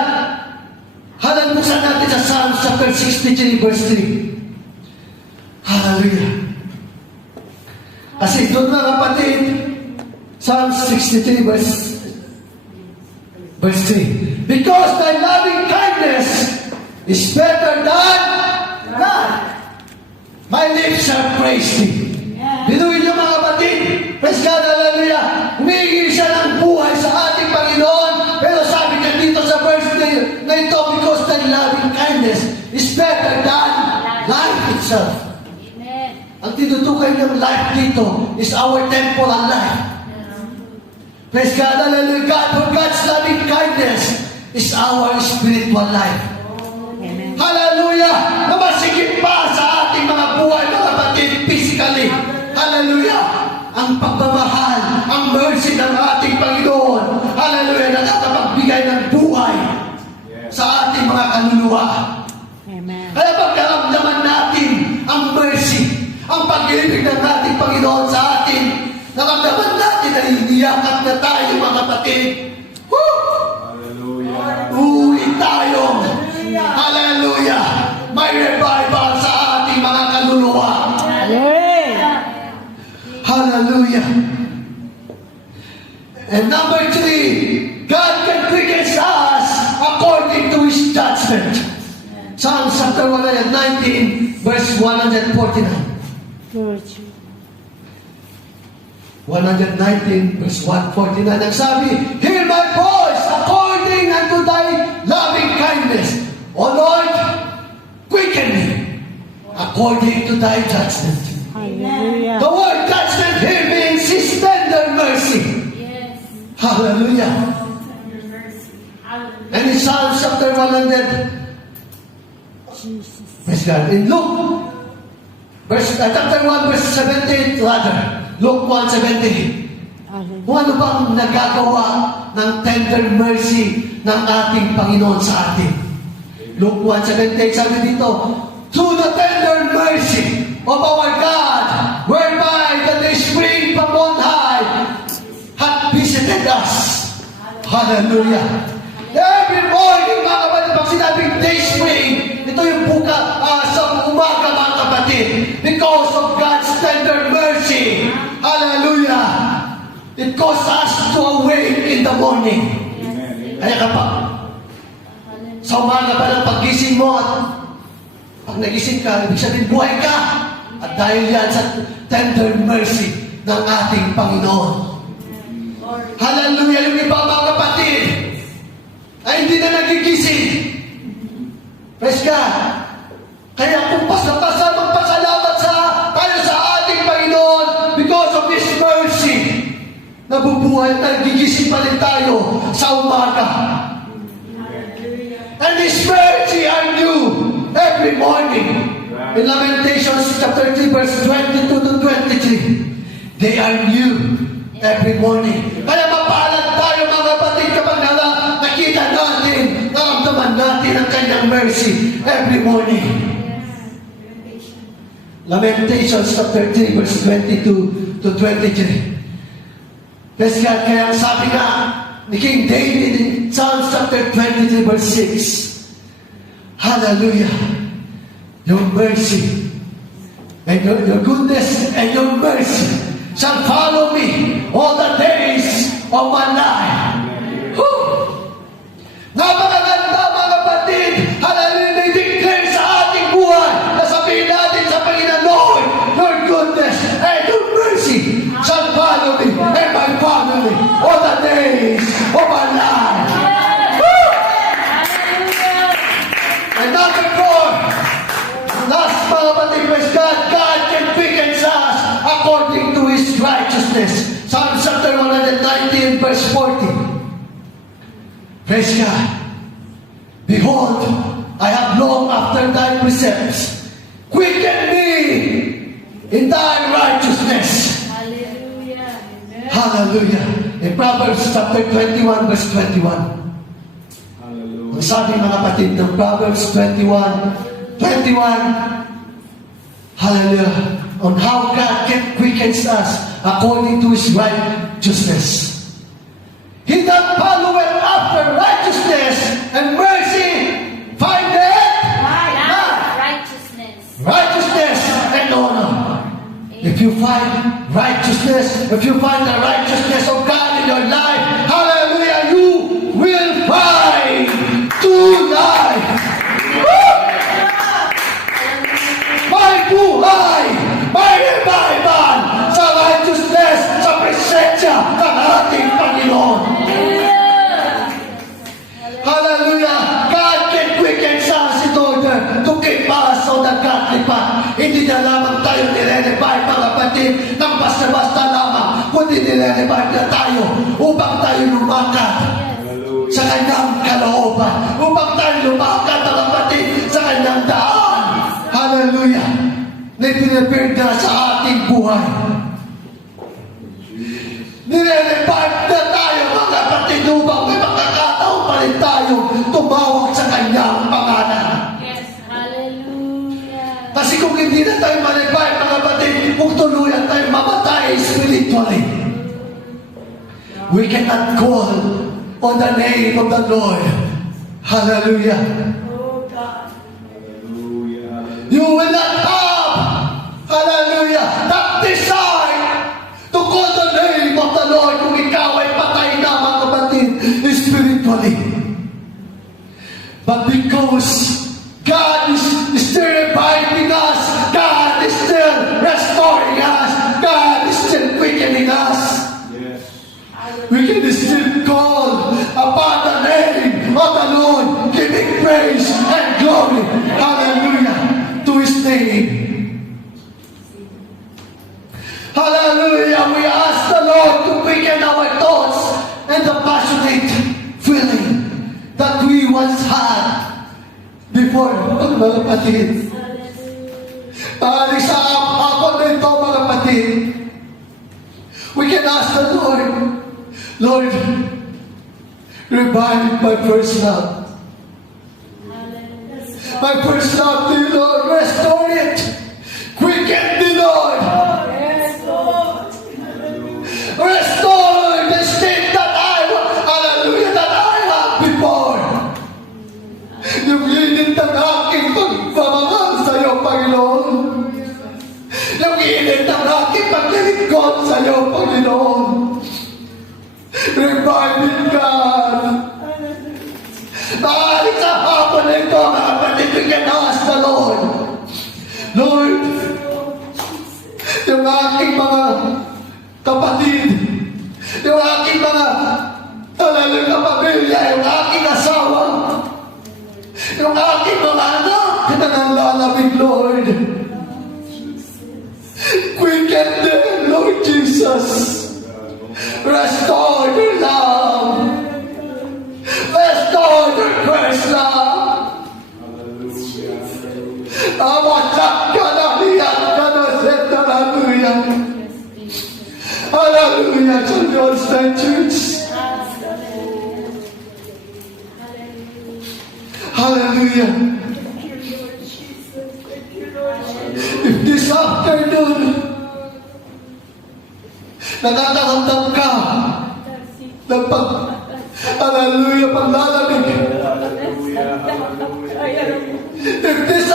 Hallelujah natin sa Psalms chapter 63, verse 3. Hallelujah. Kasi doon mga kapatid, Psalms 63, verse 3. Because thy loving kindness is better than God. My lips shall praise thee. Binuhin niyo mga kapatid. Praise God, hallelujah. Humingi siya ng buhay sa ating Panginoon. Pero sabi niya dito sa verse na ito, because thy loving kindness is better than life itself. Ang tinutukoy ng life dito is our temporal life. Praise God, hallelujah. God, for God's loving kindness is our spiritual life. Amen. Hallelujah! Na masigit pa sa ating mga buhay, mga kapatid, physically. Hallelujah! Ang pagmamahal, ang mercy ng ating Panginoon. Hallelujah! Nakakapagbigay ng buhay sa ating mga kaluluwa. Amen. Kaya pagkaramdaman natin ang mercy, ang pag-ibig ng ating Panginoon sa atin, naramdaman natin na hiniyakap na tayo, mga kapatid. Woo! Hallelujah. Uwi tayo. Hallelujah. May revival sa ating mga kaluluwa. Glory. Hallelujah. And number 3, God can quicken us according to His judgment. Psalms chapter 119, verse 149. Glory to you. 119 verse 149 ang sabi, hear my voice according unto thy loving kindness. O Lord, quicken me according to thy judgment. Hallelujah. The word judgment here means His tender mercy. Hallelujah. And in Psalms chapter 100, Jesus. praise God, in Luke chapter 1 verse 17 rather, Luke 1:17. Hallelujah. Kung ano bang nagagawa ng tender mercy ng ating Panginoon sa atin. Luke 1:17, sabi dito, through the tender mercy of our God, whereby the day spring from on high hath visited us. Hallelujah. Every morning, mga kapatid, pag sinabing day spring, ito yung sa umaga, mga kapatid, because of God's tender mercy. Hallelujah. It caused us to awake in the morning. Amen. Kaya kapag sa umaga pa ng paggising mo at pag nagising ka, ibig sabihin buhay ka. At dahil yan sa tender mercy ng ating Panginoon. Hallelujah. Yung iba mga kapatid ay hindi na nagigising. Praise God. Kaya kung magpasalamat tayo sa ating Panginoon because of His mercy, nabubuhay at nagigising pa rin tayo sa umaga. And His mercy are new every morning. In Lamentations chapter 3 verse 22 to 23, they are new every morning. Kaya mapaalad tayo mga kapatid kapag nakita natin, naramdaman natin ang kanyang mercy every morning. Lamentations chapter 3 verse 22 to 23. Praise God, kaya sabi nga ni King David in Psalms chapter 23 verse 6, hallelujah, your mercy and your goodness and your mercy shall follow me all the days of my life. righteousness. Psalm chapter 119 verse 40. Praise God. Behold, I have longed after thy precepts. Quicken me in thy righteousness. Hallelujah. Hallelujah. In Proverbs chapter 21 verse 21. Hallelujah. Ang sabi mga kapatid ng Proverbs 21, hallelujah, on how God quickens us according to His righteousness. He that followeth after righteousness and mercy findeth righteousness and honor. If you find righteousness, if you find the righteousness of God in your life, hallelujah, you will find tonight. May buhay, may revival sa righteousness, sa presensya ng ating Panginoon. Hallelujah! God can quicken us in order to keep us on the godly path. Hindi na lamang tayo nire-revive, mga kapatid, ng basta-basta lamang, kundi nire-revive na tayo upang tayo lumakad sa kanyang kalooban, upang tayo lumakad, mga kapatid, sa kanyang daan. Hallelujah! Na ipinapir na sa ating buhay. Nire-revive na tayo, mga kapatid, upang may makakataon pa rin tayo tumawag sa kanyang pangalan. Yes, hallelujah. Kasi kung hindi na tayo ma-revive, mga kapatid, kung tuluyan tayo mamatay spiritually, we cannot call on the name of the Lord. Hallelujah. Hallelujah. You will not have, hallelujah, that desire to call the name of the Lord kung ikaw ay patay na, mga kapatid, spiritually. But because God is still reviving us, God is still restoring us, God is still quickening us, Yes. we can still call upon the name of the Lord, giving praise and glory, hallelujah, to His name. Hallelujah, we ask the Lord to quicken our thoughts and the passionate feeling that we once had before, mga kapatid. Sa hapon na ito, mga kapatid, we can ask the Lord, Lord, revive my first love. My first love to you, Lord, restore it. Quicken me, Lord. Restore the state that hallelujah, that I had before. Yung init ng aking pagmamahal sa iyo, Panginoon. Yung init ng aking paglilingkod sa iyo, Panginoon. Revive me, God. Maaari sa hapon na ito, mga kapatid, we can ask the Lord. Lord, yung aking mga kapatid, yung aking mga talagang kapamilya, yung aking asawa, yung aking mga anak na nanlalamig, Lord. Quicken them, Lord Jesus. Restore your love. Restore your first love. Amasak ka na, liyan ka na, seta, hallelujah. Hallelujah to your church. Hallelujah. If this afternoon, nakakaramdam ka ng hallelujah, paglalamig. Hallelujah. Hallelujah. If this